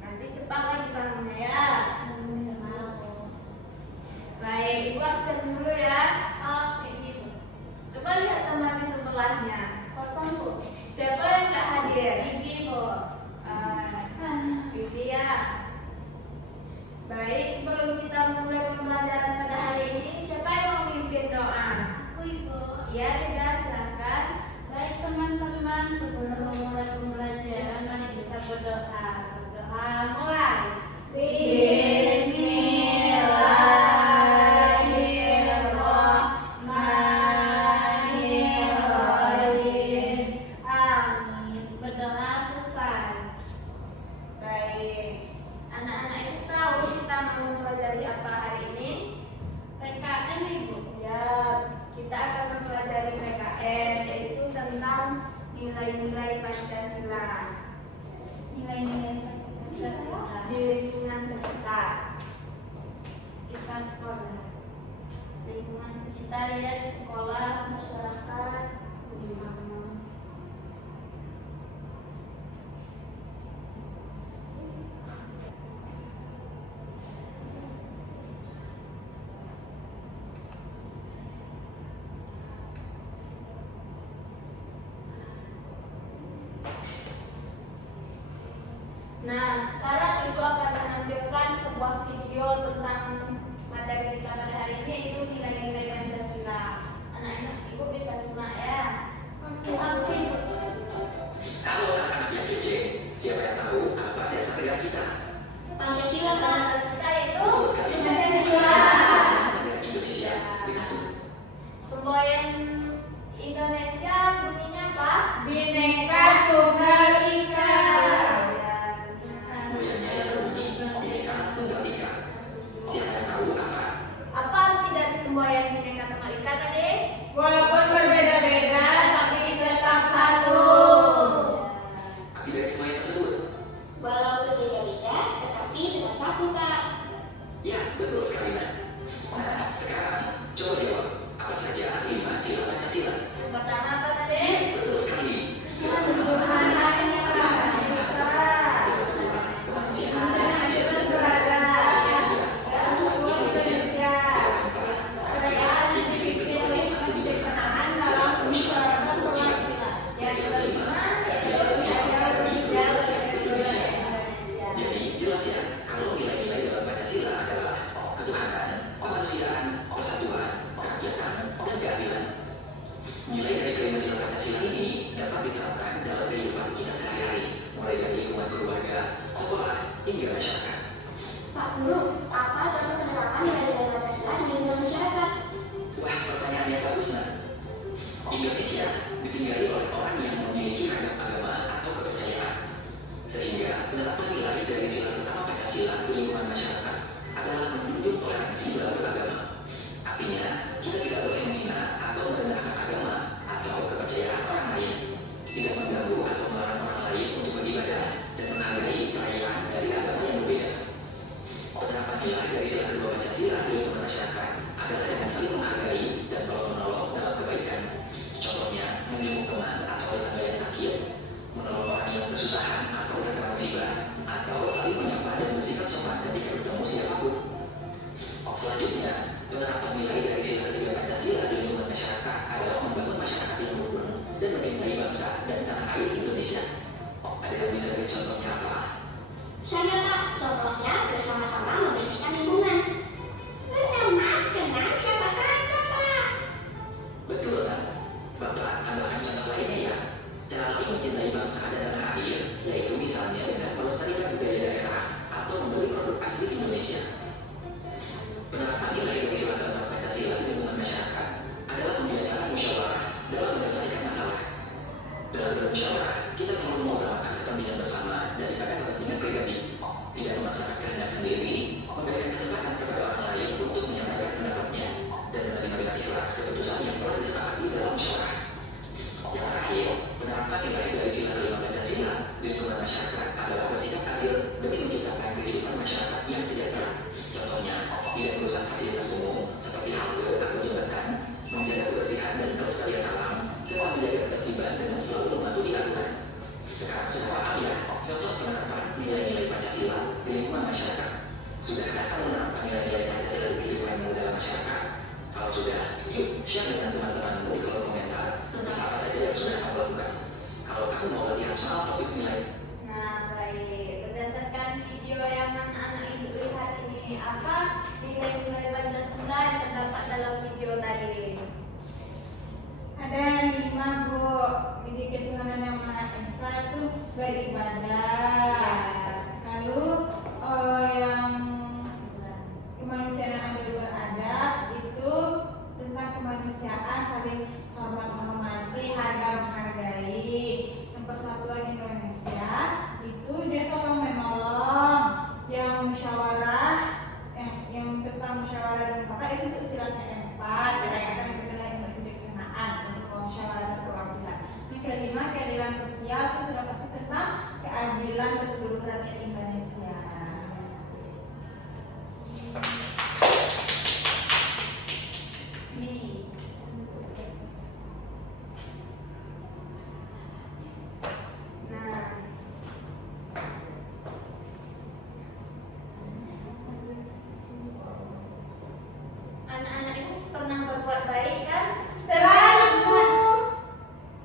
Nanti cepat lagi bangunnya ya. Baik, Ibu absen dulu ya. Oke, Ibu. Coba lihat teman di sebelahnya. Kosong, Bu. Siapa yang nggak hadir? Ibu. Vivi ya. Baik, sebelum kita mulai pembelajaran pada hari ini, siapa yang mau memimpin doa? Aku, Ibu. Ya, Rida, silakan. Baik teman-teman, sebelum memulai pembelajaran, mari kita berdoa. Berdoa mulai. Bismillahirrahmanirrahim. Amin. Berdoa selesai. Baik. Anak-anak itu tahu kita mau mempelajari apa hari ini? PKN, Ibu. Ya, kita akan mempelajari PKN, yaitu tentang nilai-nilai Pancasila Nilai-nilai Pancasila di lingkungan sekitar. kita sekolah. Lingkungan sekitar ya, di sekolah, masyarakat. Nah, sekarang Ibu akan menampilkan sebuah video tentang materi kita pada hari ini, yaitu nilai-nilai Pancasila. Anak-anak Ibu bisa simak ya. Halo anak-anak yang kece, siapa yang tahu apa dasar negara kita? Pancasila kan kita itu Betul sekali. Pancasila. Dasar negara Indonesia dikasih. Semboyan Indonesia bunyinya apa? Bhinneka Tunggal Ika. Goyangnya yang berbunyi Bhinneka Tunggal Ika. Siapa yang tahu apa? Apa arti dari semboyan Bhinneka Tunggal Ika tadi? Walaupun berbeda-beda, tapi tetap satu. Arti dari semua yang tersebut? Walau berbeda-beda, tetapi tetap satu, Pak. Ya, betul sekali, Nak. Nah, sekarang coba jawab apa saja arti 5 sila Pancasila? Yang pertama apa tadi? Betul sekali. Sila Tuhan pertama, Yang Maha Esa. sila kedua, kemanusiaan. Dan adil berada. Sila ketiga, persatuan Indonesia. Indonesia. Sila keempat, Kerajaan yang dipimpin oleh kebijaksanaan dalam masyarakat perwakilan. Yang kelima, yaitu sosial sosial Indonesia. Jadi jelas ya, kalau nilai-nilai dalam Pancasila adalah ketuhanan, kemanusiaan, persatuan, kerakyatan, dan keadilan. Nilai dari kelima sila Pancasila ini dapat diterapkan dalam kehidupan kita sehari-hari, mulai dari lingkungan keluarga, sekolah, hingga masyarakat. Pak Guru, apa contoh penerapan nilai-nilai Pancasila di lingkungan masyarakat? Wah, pertanyaan yang bagus, Nak. Indonesia ditinggali oleh orang yang memiliki ragam agama atau kepercayaan. Sehingga penerapan nilai dari sila utama Pancasila di lingkungan masyarakat adalah menjunjung toleransi dalam beragama. Artinya, kita tidak boleh menghina atau merendahkan agama atau kepercayaan orang lain, tidak mengganggu atau melarang orang lain untuk beribadah dan menghargai perayaan dari agama yang berbeda. Penerapan nilai dari sila kedua Pancasila di lingkungan masyarakat adalah dengan saling menghargai dan tolong-menolong dalam kebaikan. Contohnya, menjenguk teman atau tetangga yang sakit, menolong orang yang kesusahan atau terkena musibah, atau saling menyapa dan bersikap sopan ketika bertemu siapapun. Selanjutnya, penerapan nilai dari sila ketiga Pancasila di lingkungan masyarakat adalah membangun masyarakat yang rukun dan mencintai bangsa dan tanah air Indonesia. Ada yang bisa beri contohnya apa? Saya, Pak, contohnya bersama-sama membersihkan lingkungan. Kenal siapa saja, Pak? Betul, kan? Bapak tambahkan contoh lainnya ya. Cara lain mencintai bangsa dan tanah air, yaitu misalnya dengan melestarikan budaya daerah atau membeli produk asli Indonesia. Penerapan nilai dari sila keempat Pancasila di lingkungan masyarakat adalah kebiasaan musyawarah dalam menyelesaikan masalah. Dalam bermusyawarah, kita perlu mengutamakan kepentingan bersama daripada kepentingan pribadi. Tidak memaksakan kehendak sendiri, memberikan kesempatan kepada orang lain untuk menyampaikan pendapatnya, dan menerima dengan ikhlas keputusan yang telah disepakati dalam musyawarah. Yang terakhir, penerapan nilai dari sila kelima Pancasila di lingkungan masyarakat adalah bersikap adil demi menciptakan kehidupan masyarakat yang sejahtera. Contohnya, tidak merusak fasilitas umum seperti halte atau jembatan, menjaga kebersihan dan kelestarian alam, serta menjaga ketertiban dengan selalu mematuhi aturan. Sekarang semua ya, contoh penerapan nilai-nilai Pancasila di lingkungan masyarakat. Sudahkah kamu menerapkan nilai-nilai Pancasila di kehidupanmu dalam masyarakat? Kalau sudah, yuk share dengan teman-temanmu di kolom komentar tentang apa saja yang sudah kamu lakukan. Kalau kamu mau latihan soal topik nilai. Nah, baik. Berdasarkan video yang anak-anak ibu lihat ini, apa nilai-nilai Pancasila yang terdapat dalam video tadi? Ada 5, Bu. Jadi ketuhanan yang Maha Esa itu beribadah. Lalu yang kemanusiaan yang adil beradab itu tentang kemanusiaan, saling hormat menghormati, harga menghargai. Yang persatuan Indonesia itu dia tolong menolong. Yang musyawarah, yang tentang musyawarah dan mufakat itu untuk silanya 4, kerakyatan yang berkenaan dengan kebijaksanaan untuk musyawarah dan perwakilan. Yang kelima, keadilan sosial itu sudah pasti tentang keadilan ke seluruh rakyat Indonesia. Nah, anak-anak itu pernah berbuat baik kan? Selalu.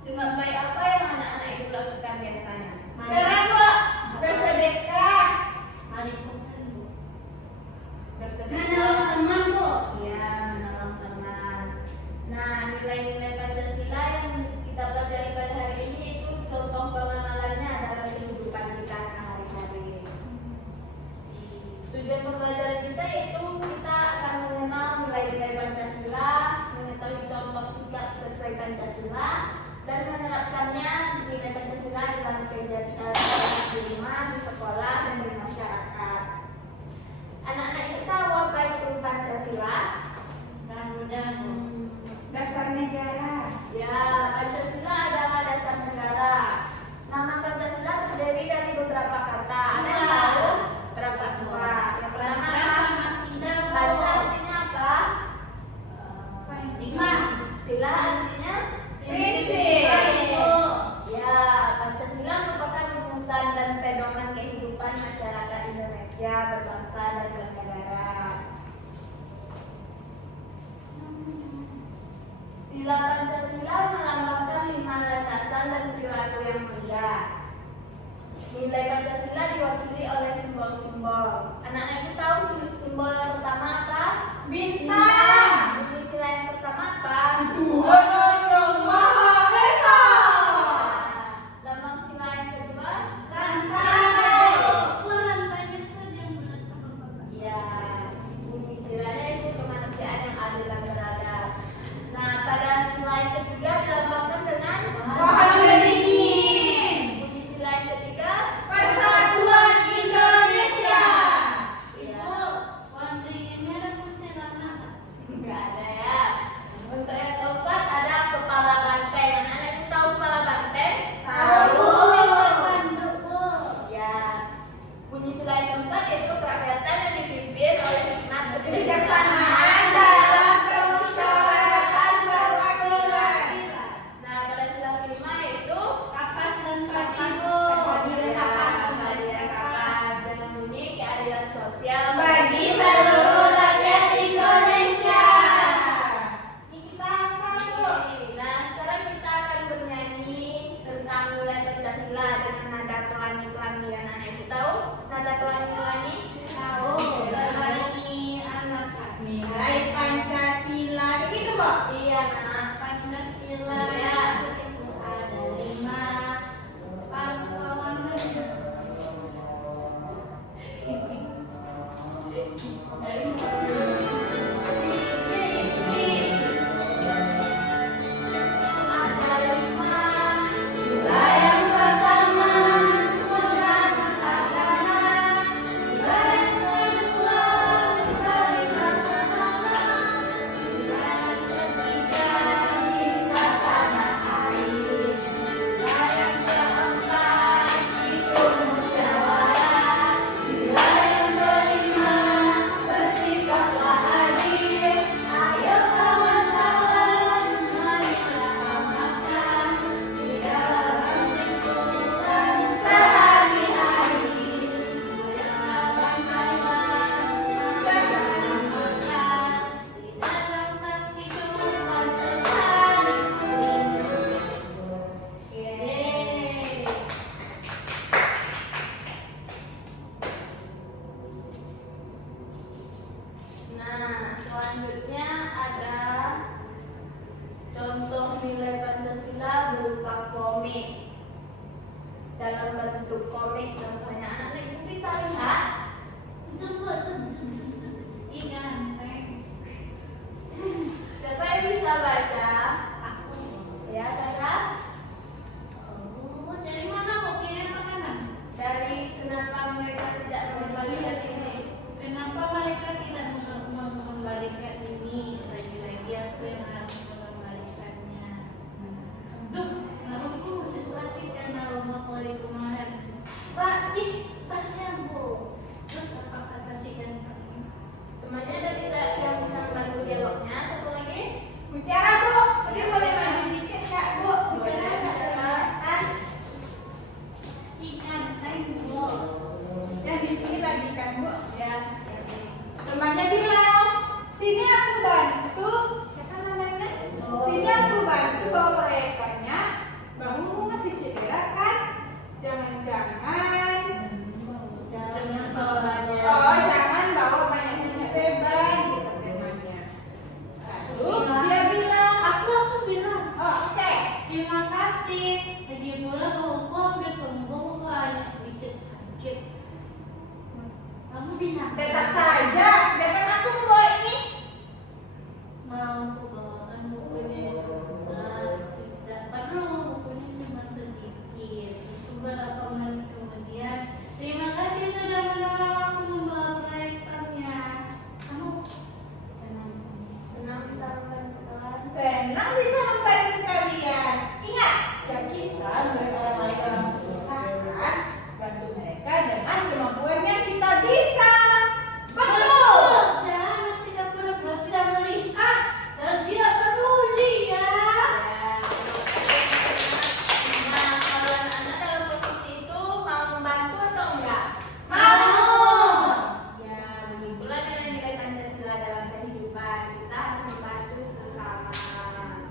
Sifat baik apa yang anak-anak itu lakukan biasanya? Sekarang, Bu, bersedekah. Menolong teman, Bu. Iya, menolong teman. Nah, nilai-nilai Pancasila yang kita pelajari pada hari ini itu contoh pengamalannya dalam kehidupan kita sehari-hari. Tujuan pembelajaran kita itu kita akan mengenal nilai-nilai Pancasila, mengetahui contoh sikap sesuai Pancasila, dan menerapkannya nilai Pancasila dalam kegiatan di rumah, di sekolah, dan di masyarakat. Anak-anak itu tahu apa itu Pancasila? Dan Dasar negara. Ya, Pancasila adalah dasar negara. Nama Pancasila terdiri dari beberapa kata. Ada yang tahu? Berapa? 2. Yang pertama apa? Panca artinya apa? Sila artinya Prinsip. Ya, Pancasila merupakan rumusan dan pedoman kehidupan masyarakat Indonesia berbangsa dan bernegara. Sila Pancasila melambangkan 5 landasan dan perilaku yang mulia. Nilai Pancasila diwakili oleh simbol-simbol. Anak-anak itu tahu simbol yang pertama apa? Bintang. Untuk sila yang pertama apa? Tuhan yang Maha Esa. Lambang sila yang kedua? Rantai. Iya. Bunyi silanya itu kemanusiaan yang adil dan beradab. Nah, pada sila yang ketiga dilambangkan dengan Bahan beringin. bunyi sila yang ketiga. Persatuan Indonesia. Iya. Selanjutnya ada contoh nilai Pancasila berupa komik. Dalam bentuk komik, contohnya anak-anak ibu bisa lihat. Ikan. Siapa yang bisa baca? Aku. Ya, Tara. Oh, dari mana kok kirim makanan? Dari kenapa mereka tidak mengembalikan ini? Kenapa mereka tidak mengembalikan ini? Lagi-lagi aku yang harus mengembalikannya. Duh, aku masih sakit karena rumah kali kemarin. Pak, tasnya Bu. Terus apa kata si ganteng? Temannya ada yang bisa membantu dialognya. Satu lagi. Mutiara Bu, tadi boleh maju dikit Kak Bu? Boleh, silakan. Ikan, Bu. Yang di sini lagi kan Bu? Ya. Temannya bilang, sini aku bantu. Siapa namanya? Sini aku bantu bawa proyektornya. Bahumu masih cedera kan? Jangan-jangan. Jangan bawa banyak. Oh, jangan bawa banyak-banyak beban, gitu temannya. Lalu dia bilang, Aku bilang. oh, oke. Terima kasih. Lagi pula bahuku hampir sembuh, kok hanya sedikit sakit. Kamu bilang Tetap saja, dengan aku membawa ini. mampu bawakan bukunya juga. Tidak perlu, bukunya cuma sedikit. Coba 8 menit kemudian. Terima kasih sudah menolong aku membawa proyektornya. Kamu Senang bisa membantu kalian. Senang bisa membantu kalian. Ingat, jika kita melihat orang lain dalam kesusahan, bantu mereka dengan kemampuan yang kita bisa. Betul. Jangan bersikap pura-pura tidak melihat dan tidak peduli ya. Nah, kalau anak-anak dalam posisi itu mau membantu atau enggak? Mau. Ya, begitulah nilai-nilai Pancasila dalam kehidupan. Kita harus membantu sesama.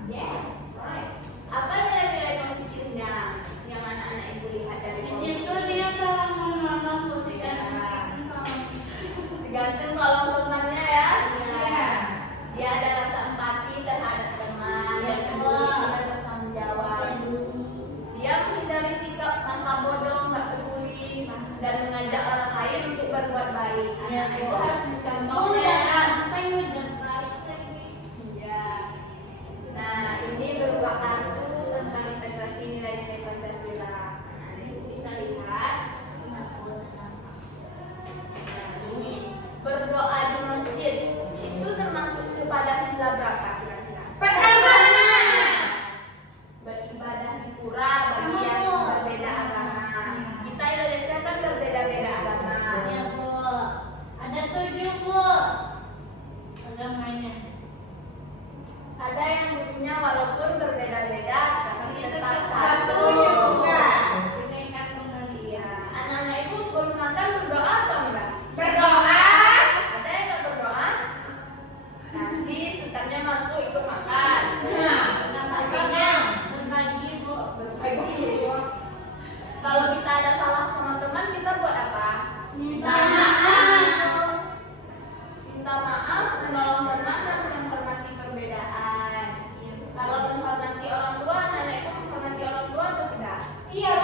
Yes, right. Apa nilai-nilai positifnya yang anak-anak ibu lihat dari Di komik? situ dia telah menolong posisikan Segantung kalau temannya ya. Iya. Dia ada rasa empati terhadap teman, Ya, dan Wak. dia bertanggung jawab. Dia menghindari sikap masa bodoh, nggak peduli, dan mengajak orang lain untuk berbuat baik. Ya, Anak itu Wak. harus Oh, mencontohnya. udah ganteng, udah baik lagi. Iya. Nah, ini berupa kartu tentang integrasi nilai-nilai Pancasila. Nah, ibu bisa lihat. Nah, ini berdoa di masjid itu termasuk kepada sila berapa kira-kira? Pertama. Beribadah di pura bagi yang berbeda agama. Kita Indonesia kan berbeda-beda agama. Ya, Bu. Ada 7, Bu. Agamanya. Ada yang bunyinya walaupun berbeda-beda tapi tetap Satu satu. juga. Pakai kartu tadi. Iya. Anak-anak ibu sebelum makan berdoa atau enggak? Berdoa. Ada yang nggak berdoa? Nanti setannya masuk ikut makan. Nah, artinya Berbagi, Bu. Berbagi. Kalau kita ada salah sama teman kita buat apa? Minta maaf. Minta maaf, menolong teman dan menghormati perbedaan. Kalau menghormati orang tua, anak itu menghormati orang tua atau tidak? iya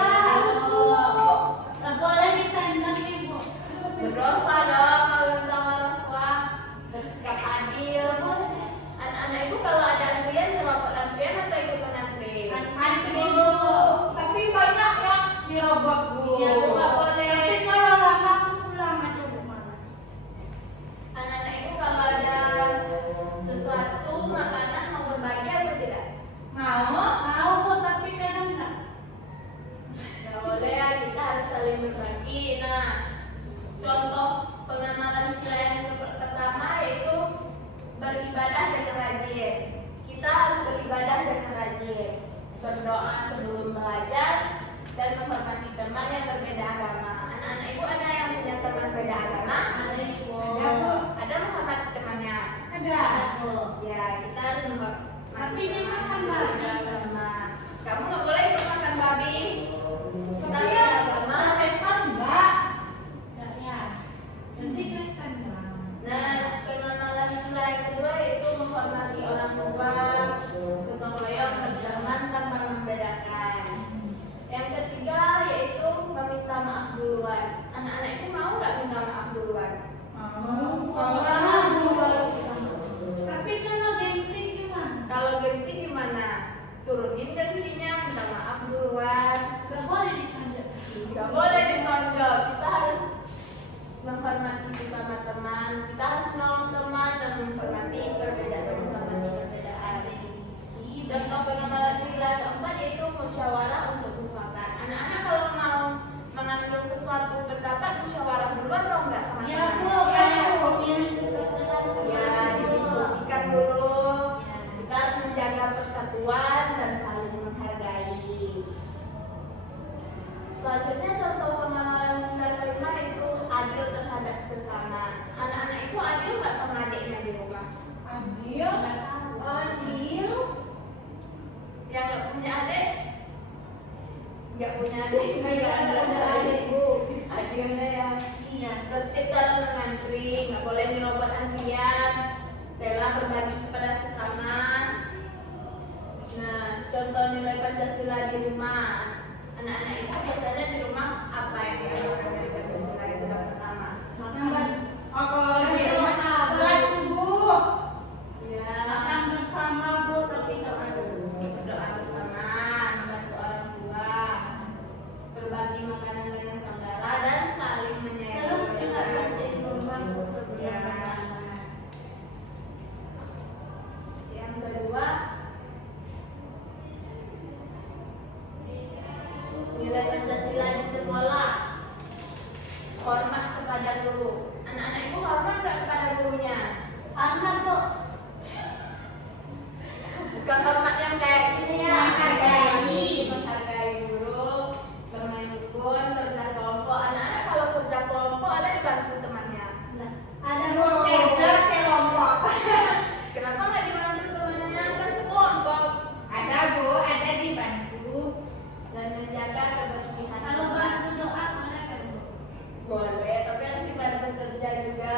duluan. Anak-anak itu mau nggak minta maaf duluan? Tapi kalau gengsi gimana? Kalau gengsi gimana? Turunin gengsinya, minta maaf duluan. Gak boleh disanjung. Nggak boleh ditonjol. Kita harus menghormati sesama teman. Kita harus menolong teman dan menghormati perbedaan. Contoh pengembangan sila keempat yaitu musyawarah untuk mufakat. Anak-anak kalau mau mengambil sesuatu pendapat musyawarah duluan atau enggak sama Ya teman? bu, yang dekat kelas Ya, didiskusikan dulu. Kita harus menjaga persatuan dan saling menghargai. Selanjutnya contoh pengamalan sila kelima itu adil terhadap sesama. Anak-anak itu adil nggak sama adiknya di rumah? Adil. Adil. Yang nggak punya adik? Nggak punya adik. Nggak punya adik bu. Adilnya ya. Iya. Tertib dalam mengantri, nggak boleh merobot antrian, rela berbagi kepada sesama. Nah, contoh nilai Pancasila di rumah. Anak-anak itu biasanya di rumah apa yang diamalkan dari Pancasila yang sudah pertama? Kalau di rumah sholat subuh. Ya, Makan bersama bu, tapi doa dulu. berdoa bersama, membantu orang tua, berbagi makanan dengan saudara dan saling menyayangi. Terus juga bersihin rumah sebelum Ya. makan. Yang kedua, nilai Pancasila di sekolah. Hormat kepada guru. Anak-anak ibu hormat nggak kepada gurunya? Anak bu, Bukan hormat yang kayak gini ya. Menghargai. Menghargai guru, bermain rukun, kerja kelompok. Anak-anak kalau kerja kelompok ada dibantu temannya. nah, ada Bu, bu. kerja kelompok. Kenapa nggak dibantu temannya? Kan sekelompok. Ada bu, ada dibantu. Dan menjaga kebersihan. Kalau rumah. bantu doa mana kan bu? Boleh, tapi harus dibantu kerja juga.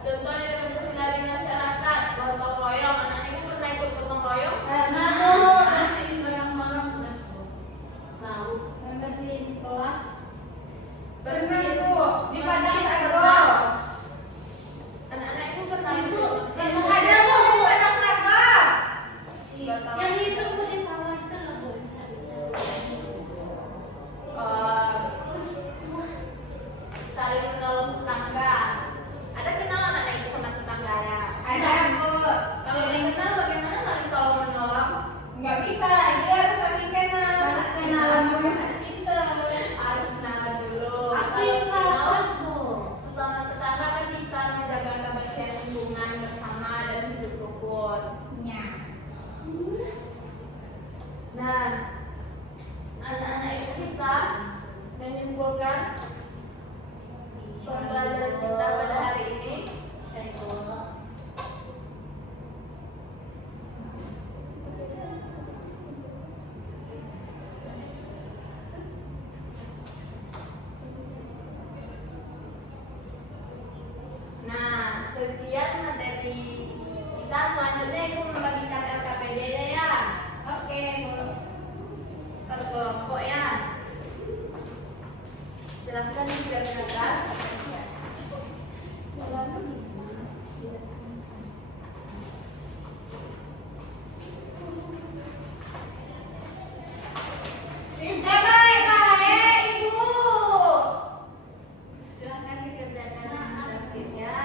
Contoh dari Pancasila di masyarakat, gotong royong. Anak-anak itu pernah ikut gotong royong? Nah bu, bersihin barang-barang bekas bu. Mau bersihin kelas. Bersih bu, di Padang Masih Sago. pernah. Anak-anak itu pernah Ibu, ikut. Ada bu di Padang Sago. Yang itu bu di sawah itu lah bu. Saling menolong tetangga. Ada kenal anak-anak itu sama tetangga ya? Ada bu. Kalau dia kenal bagaimana saling tolong menolong? Nggak bisa, dia harus saling kenal. Harus kenalan Sama dulu. kena cinta. Harus kenalan dulu. Aku Kalau yang kenal kawan bu. sesama tetangga kan bisa menjaga kebersihan lingkungan bersama dan hidup rukun. Ya. Nah, anak-anak itu bisa menyimpulkan pembelajaran kita pada hari ini. Nah, sekian materi kita. Selanjutnya Ibu membagikan LKPD-nya ya. Oke bu. Per kelompok ya. Silahkan diperkenalkan. Baik, ibu. Silahkan dikerjakan dengan tertib ya.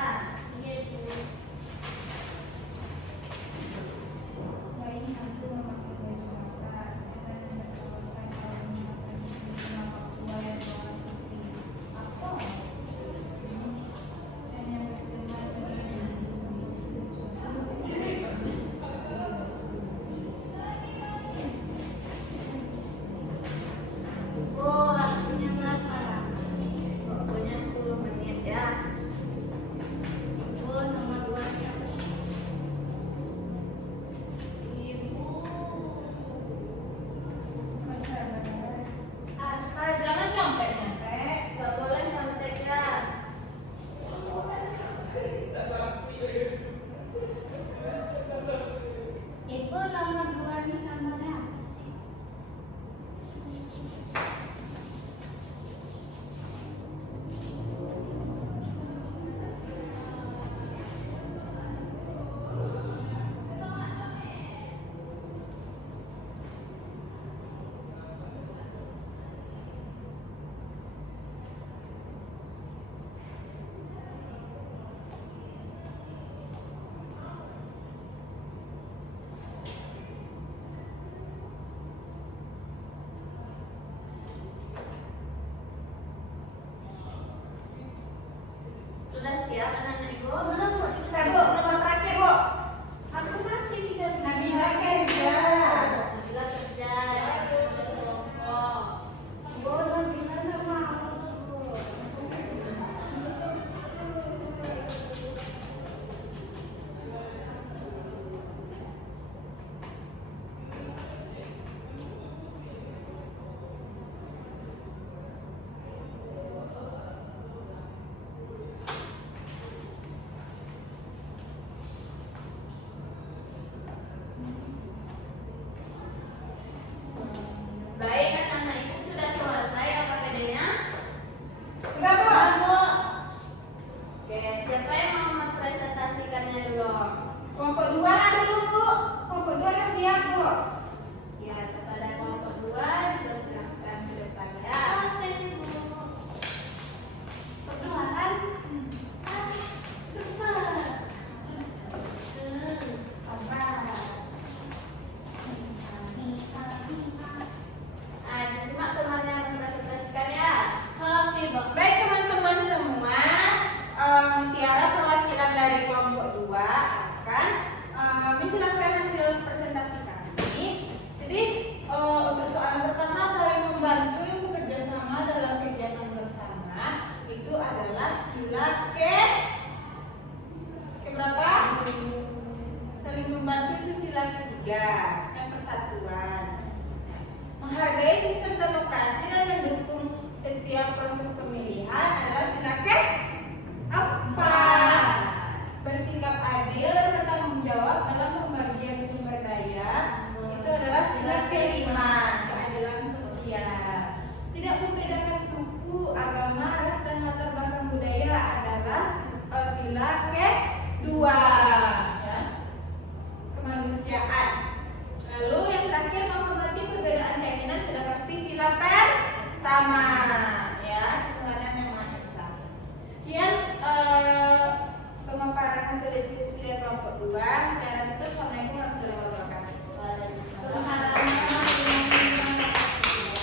Iya bu. Sudah siap anak-anak ibu? Belum, Bu. Kita Bu, nomor terakhir Bu. Aku masih 3 Nabila kerja. Nabila kerja, kerja kelompok. Bu, Nabila nggak mau, Bu. Baik, anak-anak ibu sudah selesai apa PD-nya? Sudah Bu. Bu. Oke, siapa yang mau mempresentasikannya dulu? Kelompok 2 lah dulu Bu. Kelompok 2 lah siap Bu. Ya, kepada kelompok 2 dipersilakan ke depan ya. Oke, Bu. Perkenalan. Cepat. Apa? Disimak teman yang mempresentasikan ya. Oke, Bu. Baik teman-teman semua, Tiara perwakilan dari kelompok 2 akan menjelaskan hasil presentasi kami. Jadi untuk soal pertama, saling membantu yang bekerja sama dalam kegiatan bersama itu adalah sila ke berapa? Saling membantu itu sila ketiga, yang persatuan. Menghargai sistem demokrasi dan mendukung setiap proses pemilihan adalah sila ke empat. Bersikap adil dan bertanggung jawab dalam pembagian sumber daya itu adalah sila kelima, keadilan sosial. Tidak membedakan suku, agama, ras dan latar belakang budaya adalah sila kedua, ya. Kemanusiaan. Lalu yang terakhir, menghormati perbedaan keyakinan sudah pasti sila pertama, ya, Tuhanan Yang Maha Esa. Sekian pemaparan hasil diskusi dari kelompok 2. Dan itu Assalamualaikum warahmatullahi wabarakatuh.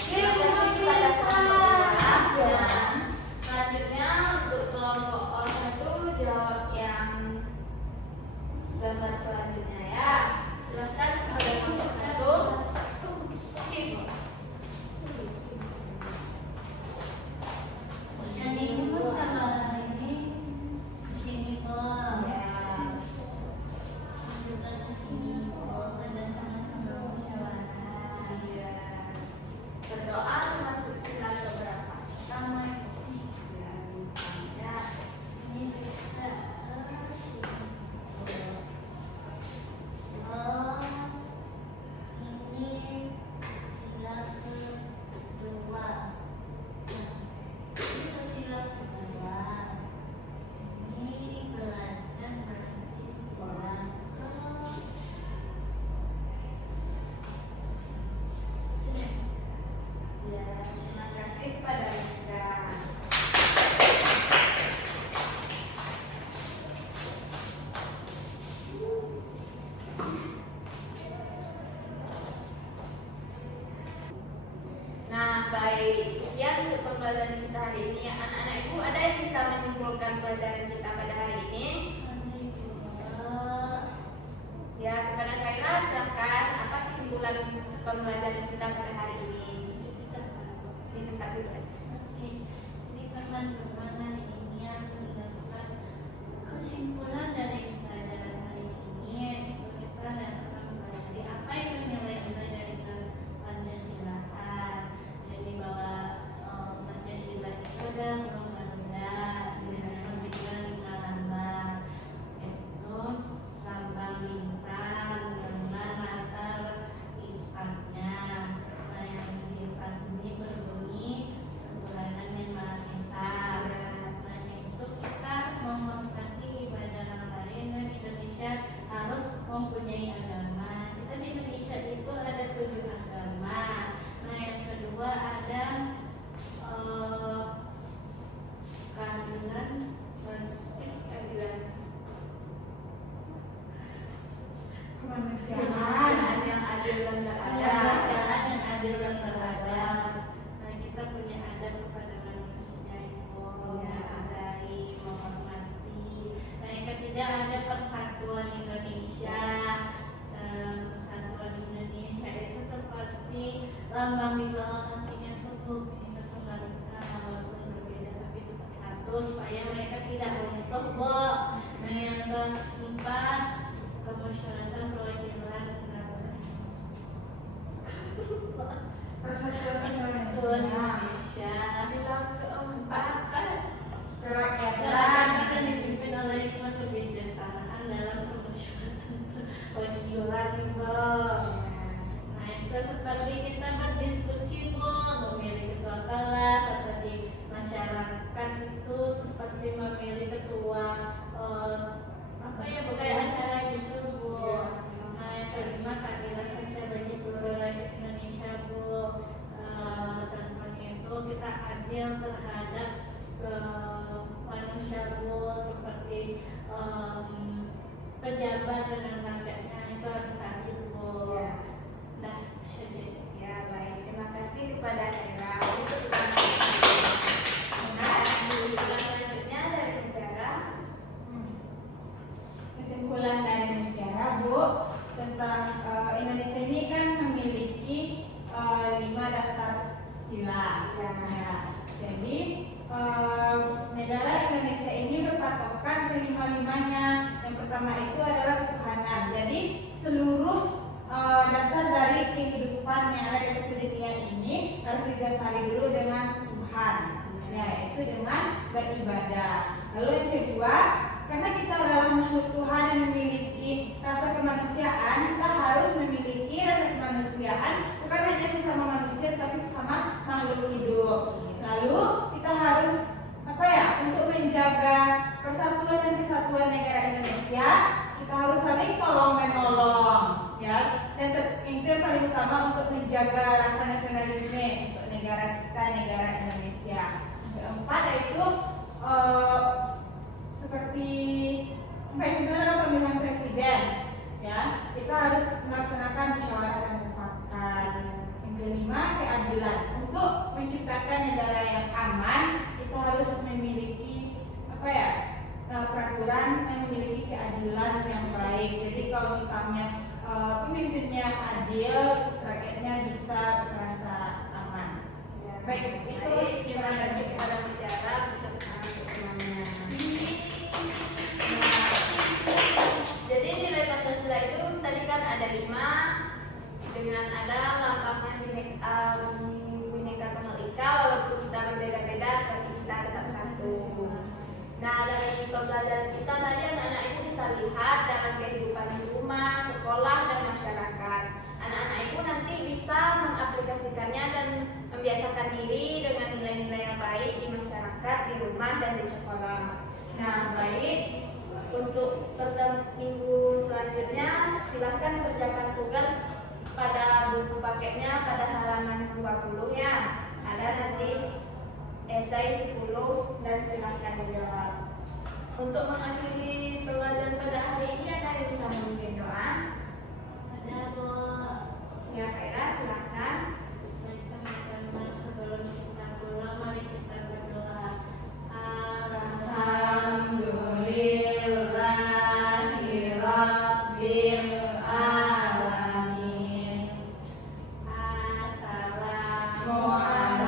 Terima kasih kepada kelompok 2. Dan selanjutnya untuk kelompok O1 jawab yang gambar selanjutnya ya. Silakan kepada kelompok 1. Yang ini Bu, sama ini di sini kok. Ya. Juga di sini kok. Ada sama-sama musyawarah. Iya. Berdoa masuk sila keberapa? Sama Ya, ya. ini bisa. Terus ini sila kedua. Ini sila kedua. Ini belajar nanti sekolah Ya, terima kasih kepada Anda. Nah, baik. Sekian untuk pembelajaran kita hari ini. Anak-anak ibu, ada yang bisa menyimpulkan pelajaran kita pada hari ini? Ya, kepada Kaila, silakan. Apa kesimpulan pembelajaran kita pada hari ini? Di tempat dulu aja. Ini teman-teman hari ini aku mendapatkan kesimpulan dari pelajaran hari ini. Kita dapat mempelajari apa itu nilai-nilai dari Pancasilaan. Jadi bahwa Pancasila itu ada Garuda, pemikiran 5 lambang, yaitu lambang bintang dengan latar impaknya. Nah, yang bintang ini berbunyi Tuhanan Yang Maha Esa. Nah, itu kita menghormati ibadah orang lain, dan Indonesia harus mempunyai agama. Kita di Indonesia itu ada 7 agama. Nah, yang kedua ada keadilan, Kemanusiaan yang adil dan beradab. kemanusiaan yang adil dan beradab. Nah, kita punya adab kepada manusia itu, Iya. menghargai, menghormati. tidak ada persatuan Indonesia. Persatuan Indonesia itu seperti lambang di bawah kakinya tubuh Bhinneka Tunggal Ika, walaupun berbeda tapi tetap satu supaya mereka tidak runtuh, Bu. Nah, yang keempat, kemusyawaratan perwakilan Persatuan Persatuan Indonesia. Indonesia. Sila keempat, Kerakyatan. Akan dipimpin oleh hikmat kebijaksanaan dalam kemusyawaratan perwakilan, Bu. Nah, itu seperti kita berdiskusi, Bu, memilih ketua kelas atau di masyarakat itu seperti memilih ketua apa ya, kayak acara gitu, Bu. Nah, yang kelima, keadilan sosial bagi seluruh rakyat Indonesia, Bu. Contohnya itu kita adil terhadap manusia, Bu, seperti pejabat dengan rakyatnya itu harus adil, Bu. Ya. Nah, saja. Ya, baik. Terima kasih kepada Hera. Untuk selanjutnya dari bicara. Kesimpulan dari bicara, Bu, tentang Indonesia ini kan memiliki 5 dasar sila. Ya. Jadi negara Indonesia ini berpatokan kelima-limanya. Yang pertama itu adalah ketuhanan. Jadi seluruh dasar dari kehidupan yang ada di atas dunia ini harus didasari dulu dengan Tuhan, yaitu dengan beribadah. Lalu yang kedua, karena kita adalah makhluk Tuhan yang memiliki rasa kemanusiaan, kita harus memiliki rasa kemanusiaan bukan hanya sesama manusia tapi sesama makhluk hidup. Lalu kita harus untuk menjaga persatuan dan kesatuan negara Indonesia, kita harus saling tolong menolong, ya. Dan itu yang paling utama untuk menjaga rasa nasionalisme untuk negara kita, negara Indonesia. Keempat yaitu seperti sebenarnya pemilihan presiden, ya. Kita harus melaksanakan musyawarah dan mufakat. Yang kelima, keadilan. Untuk menciptakan negara yang aman, kita harus memiliki peraturan yang memiliki keadilan yang baik. Jadi kalau misalnya pemimpinnya adil, rakyatnya bisa merasa aman. Ya, Baik, itu terima kasih kepada bicara untuk teman-temannya. Jadi nilai Pancasila itu tadi kan ada 5 dengan ada lambangnya Bhinneka Tunggal Ika, walaupun kita berbeda-beda tapi kita tetap satu. Nah, dari pembelajaran kita tadi anak-anak itu bisa lihat dalam kehidupan di rumah, sekolah, dan masyarakat. Anak-anak itu nanti bisa mengaplikasikannya dan membiasakan diri dengan nilai-nilai yang baik di masyarakat, di rumah, dan di sekolah. Nah, baik. Untuk minggu selanjutnya, silakan kerjakan tugas pada buku paketnya pada halaman 20 ya. Ada nanti esai 10 dan silakan dijawab. Untuk mengakhiri pembelajaran pada hari ini ada yang bisa memimpin doa? Ada, Bu. Ya, Kaira silakan. Baik, teman-teman, sebelum kita pulang, mari kita berdoa. Alhamdulillahirabbil alamin. Assalamualaikum